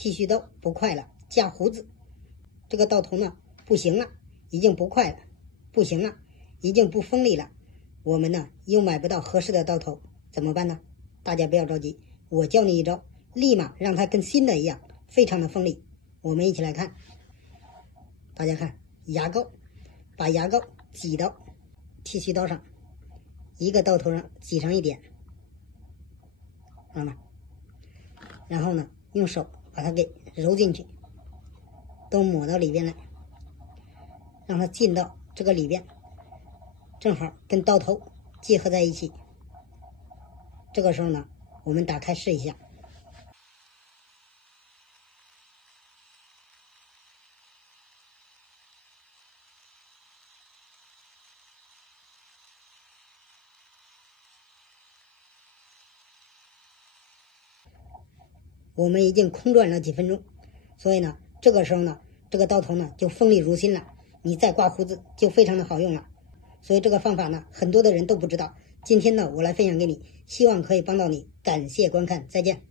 剃须刀不快了，夹胡子。这个刀头呢不行了，已经不快了，不行了，已经不锋利了。我们呢又买不到合适的刀头，怎么办呢？大家不要着急，我教你一招，立马让它跟新的一样，非常的锋利。我们一起来看，大家看牙膏，把牙膏挤到剃须刀上，一个刀头上挤上一点，看到吗？然后呢用手把它给揉进去，都抹到里边来，让它进到这个里边，正好跟刀头结合在一起。这个时候呢我们打开试一下，我们已经空转了几分钟，所以呢这个时候呢这个刀头呢就锋利如新了，你再刮胡子就非常的好用了。所以这个方法呢很多的人都不知道，今天呢我来分享给你，希望可以帮到你。感谢观看，再见。